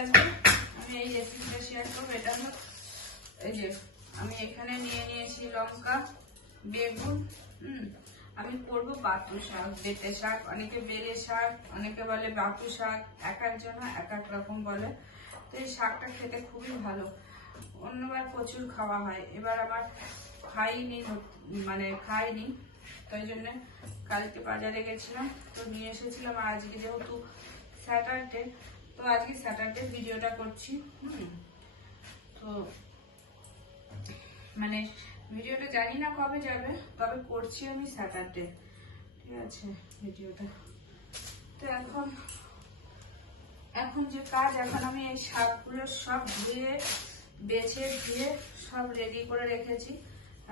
আমি এই রেসিপিটা শেয়ার করব, এটা হলো এই যে আমি এখানে নিয়ে নিয়েছি লঙ্কা, বেগুন, হুম, আমি করব বাতু শাক বেতে শাক, অনেকে বেলে শাক, অনেকে বলে বাতু শাক, এক একজন এক এক রকম বলে। তো এই শাকটা খেতে খুবই ভালো। অন্যবার প্রচুর খাওয়া হয়। এবার আমার খাইনি মানে খাইনি তাই জন্য কালকে বাজারে গেছিলাম, তো নিয়ে এসেছিলাম। আজকে যেহেতু স্যাটারডে তো আজকে স্যাটারডে ভিডিওটা করছি তো মানে ভিডিওটা জানি না কবে যাবে, তবে করছি আমি স্যাটারডে ঠিক আছে, ভিডিওটা। তো এখন এখন যে কাজ, এখন আমি এই শাকগুলো সব ধুয়ে, বেছে ধুয়ে সব রেডি করে রেখেছি।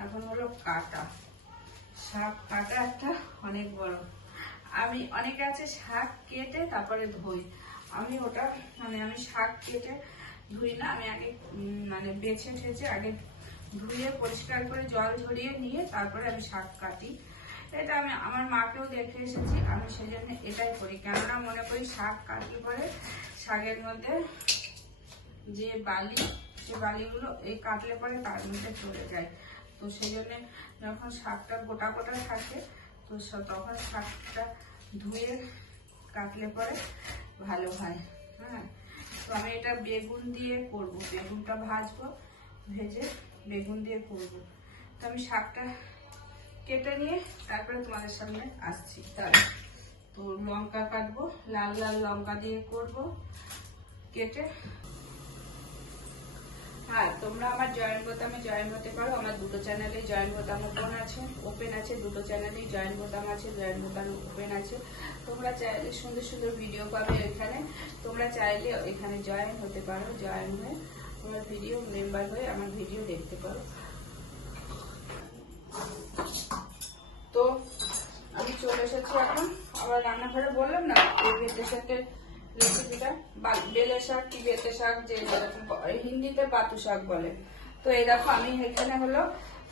এখন হলো কাটা। শাক কাটা একটা অনেক বড়। আমি অনেকে আছে শাক কেটে তারপরে ধুই। আমি ওটা মানে আমি শাক কেটে ধুই না, আমি আগে মানে বেছে ঠেছে, আগে ধুয়ে পরিষ্কার করে জল ঝরিয়ে নিয়ে তারপরে আমি শাক কাটি। এটা আমি, আমার মাকেও দেখে এসেছি, আমি সেই জন্য এটাই করি। কেননা মনে করি শাক কাটলে পরে শাকের মধ্যে যে বালি, যে বালিগুলো, এই কাটলে পরে তার মধ্যে চলে যায়। তো সেই জন্যে যখন শাকটা গোটা গোটা থাকে, তো তখন শাকটা ধুয়ে কাটলে পরে ভালো হয়। হ্যাঁ? তো আমি এটা বেগুন দিয়ে করব। বেগুনটা ভাজবো, ভেজে বেগুন দিয়ে করব। তো আমি শাকটা কেটে নিয়ে তারপরে তোমাদের সামনে আসছি। তাই তো লঙ্কা কাটবো, লাল লাল লঙ্কা দিয়ে করব, কেটে হ্যাঁ তোমরা আমার জয়েন বোতামে জয়েন হতে পারো। আমার দুটো চ্যানেলে জয়েন বোতাম ওপেন আছে ওপেন আছে দুটো চ্যানেলেই জয়েন বোতাম আছে জয়েন বোতাম ওপেন আছে। তোমরা চাইলে সুন্দর সুন্দর ভিডিও পাবে এখানে। তোমরা চাইলে এখানে জয়েন হতে পারো জয়েন হয়ে তোমরা ভিডিও মেম্বার হয়ে আমার ভিডিও দেখতে পারো। তো, আমি চলে এসেছি এখন। আবার রান্নাঘরে বললাম না, এই শাকের রেসিপিটা? বেলে শাক কি বেতে শাক যে যেরকম হিন্দিতে পাতু শাক বলে। তো এই দেখো, আমি এখানে হলো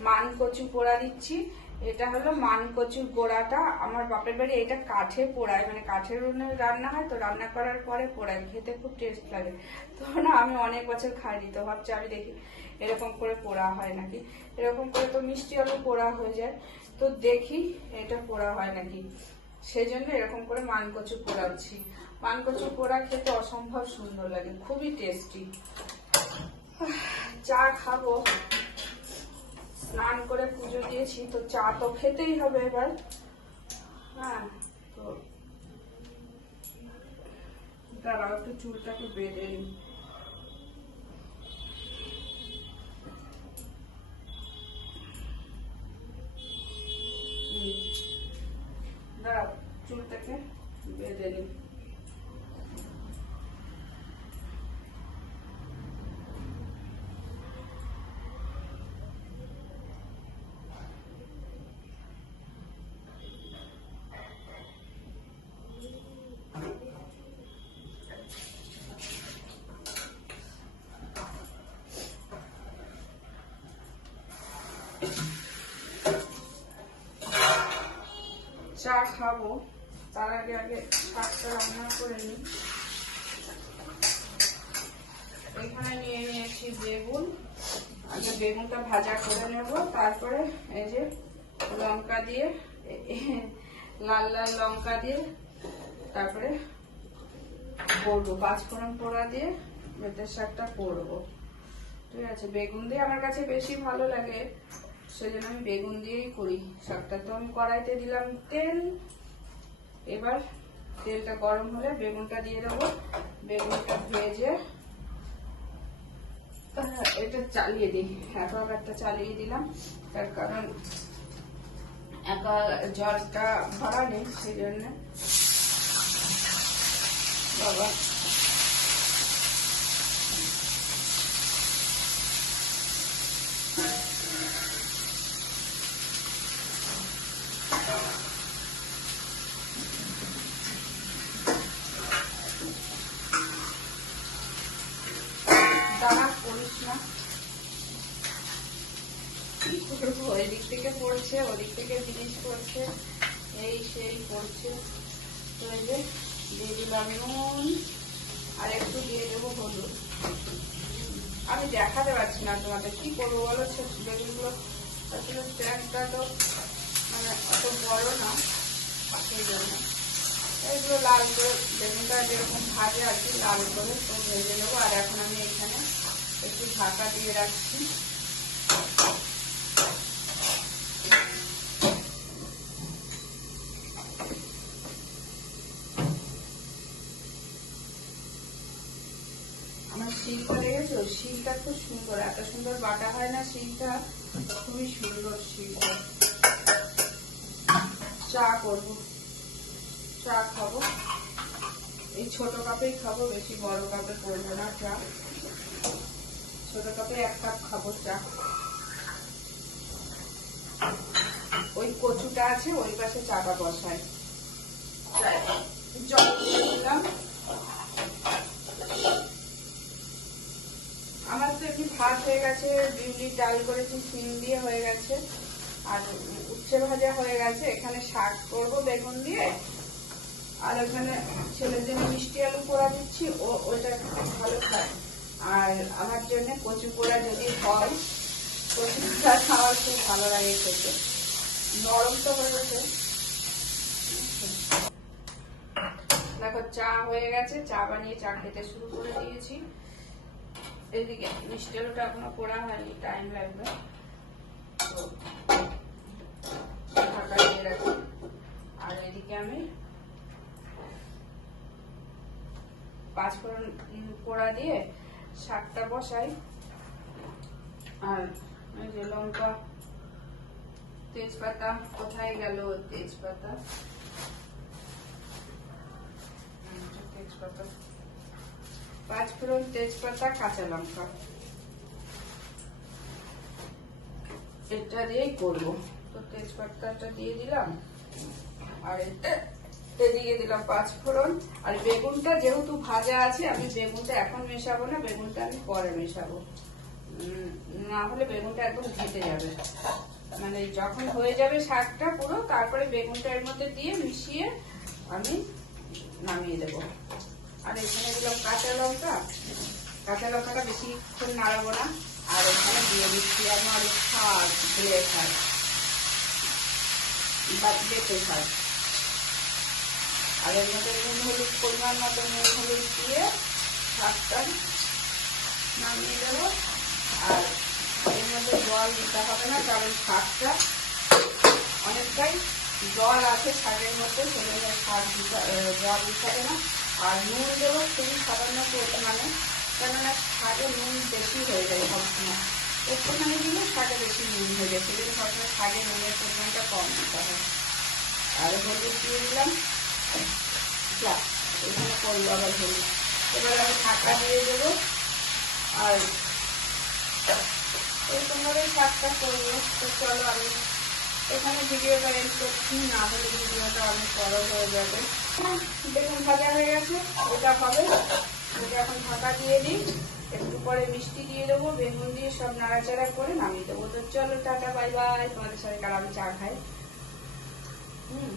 মান কচু পোড়া দিচ্ছি। এটা হলো মান কচুর গোড়াটা। আমার বাপের বাড়ি এটা কাঠে পোড়ায় মানে কাঠের উনুনে রান্না হয়, তো রান্না করার পরে পোড়ায়। খেতে খুব টেস্ট লাগে। তো না, আমি অনেক বছর খাইনি, তো ভাবছি আমি দেখি এরকম করে পোড়া হয় নাকি? এরকম করে তো মিষ্টি আলু পোড়া হয়ে যায়। তো দেখি এটা পোড়া হয় নাকি। সেই জন্য এরকম করে মান কচু পোড়াচ্ছি। কচু পোড়া খেতে অসম্ভব সুন্দর লাগে, খুবই টেস্টি চা খাব। স্নান করে পুজো দিয়েছি, তো চা তো খেতেই হবে এবার। হ্যাঁ তো দাঁড়াও একটু চুলটাকে বেঁধে নিই হুম। দাঁড়াও চুলটাকে বেঁধে নিই চা খাব। তার আগে আগে শাকটা রান্না করে নিই। এখানে নিয়ে নিয়েছি বেগুন। আগে বেগুনটা ভাজা করে নেব। তারপরে এই যে লঙ্কা দিয়ে, লাল লাল লঙ্কা দিয়ে, তারপরে করব। পাঁচফোড়ন পোড়া দিয়ে বেতের শাকটা করব। ঠিক আছে, বেগুন দিয়ে আমার কাছে বেশি ভালো লাগে। সেজন্য আমি বেগুন দিয়েই করি। শাকটা তো আমি কড়াইতে দিলাম তেল। এবার তেলটা গরম হলে বেগুনটা দিয়ে দেবো। বেগুনটা ভেজে এটা চালিয়ে দিই। একটা চালিয়ে দিলাম। তার কারণ একা জলটা ভরা নেই সেই জন্য বাবা থেকে পড়ছে, ওদিক থেকে জিনিস পড়ছে এই সেই পড়ছে। তো এই যে দিয়ে দিলাম নুন, আর একটু দিয়ে দেবো হলুদ। আমি দেখাতে পারছি না তোমাদের, কি করব বলো? বেগুনগুলো, আসলে ট্যাঙ্কটা তো মানে অত বড় না সেই জন্য। এগুলো লাল করে, বেগুনটা যেরকম ভাজে আর কি, লাল করে তো ভেজে নেব। আর এখন আমি এখানে একটু ঢাকা দিয়ে রাখছি। আমার শিলটা দেখেছ শিলটা খুব সুন্দর, এত সুন্দর বাটা হয় না শিলটা খুবই সুন্দর শিলটা চা করব। চা খাব। এই ছোট কাপেই খাব, বেশি বড় কাপে করব না চা। ছোট কাপে এক কাপ খাব চা। ওই কচুটা আছে, ওই পাশে চাটা বসাই। চায় জল দিলাম আমার তো এমনি ভাত হয়ে গেছে বিউলির ডাল করেছি সিম দিয়ে হয়ে গেছে। আর উচ্ছে ভাজা হয়ে গেছে, এখানে শাক করব, বেগুন দিয়ে। আর এখানে ছেলের জন্য মিষ্টি আলু পোড়া দিচ্ছি, ও খুব ভালো খায়। আর আমার জন্য কচু পোড়া যদি হয়, কচু পোড়া খাওয়ার খুব ভালো লাগে খেতে। নরম তো হয়ে গেছে। দেখো, চা হয়ে গেছে, চা বানিয়ে চা খেতে শুরু করে দিয়েছি। এদিকে মিষ্টি আলুটা এখনও পোড়া হয়নি টাইম লাগবে। তো আর এদিকে আমি পাঁচফোড়ন পোড়া দিয়ে শাকটা বসাই। আর যে লঙ্কা তেজপাতা কোথায় গেল তেজপাতা? হুম, তেজপাতা পাঁচফোড়ন তেজপাতা, কাঁচা লঙ্কা। এটা দিয়েই করব। তো তেজপাতাটা দিয়ে দিলাম। আর এটা এদিকে দিলাম পাঁচফোড়ন আর বেগুনটা যেহেতু ভাজা আছে, আমি বেগুনটা এখন মেশাবো না, বেগুনটা আমি পরে মেশাবো। না হলে বেগুনটা একদম ঘেটে যাবে। মানে যখন হয়ে যাবে শাকটা পুরো, তারপরে বেগুনটা এর মধ্যে দিয়ে মিশিয়ে আমি নামিয়ে দেবো। আর এখানে দিলাম কাঁচা লঙ্কা। কাঁচা লঙ্কাটা বেশিক্ষণ নাড়াবো না। আর এখানে দিয়ে দিচ্ছি আমার শাক বেলে শাক বা বেঁচে শাক আর এর মধ্যে নুন হলুদ, পরিমাণ মতো নুন হলুদ দিয়ে শাকটা নামিয়ে দেবো। আর এর মধ্যে জল দিতে হবে না, কারণ শাকটা অনেকটাই জল আছে শাকের মধ্যে, সেজন্য শাক দিতে জল দিতে হবে না। আর নুন দেবো, খুবই সামান্য পরিমাণে, কেননা শাকে নুন বেশি হয়ে যায় সবসময়। একটুখানি দিলে শাকে বেশি নুন হয়ে যায়, সেজন্য সবসময় শাকে নুনের পরিমাণটা কম দিতে হবে আর হলুদ দিয়ে দিলাম। যা, এখানে করব আবার হলুদ। এবার আমি ঢাকা দিয়ে দেবো। আর এরকমভাবে শাকটা করব তো চলো আমি এখানে ভিডিওটা এন্ড করছি, না হলে ভিডিওটা অনেক বড় হয়ে যাবে। দেখুন, ভাজা হয়ে গেছে, ওটা হবে। ওটা এখন ঢাকা দিয়ে দিই। একটু পরে মিষ্টি দিয়ে দেবো, বেগুন দিয়ে সব নাড়াচাড়া করে নামিয়ে দেবো। তো চলো, টাটা, বাই বাই। তোমাদের সাথে কাল আমি চা খাই। হুম।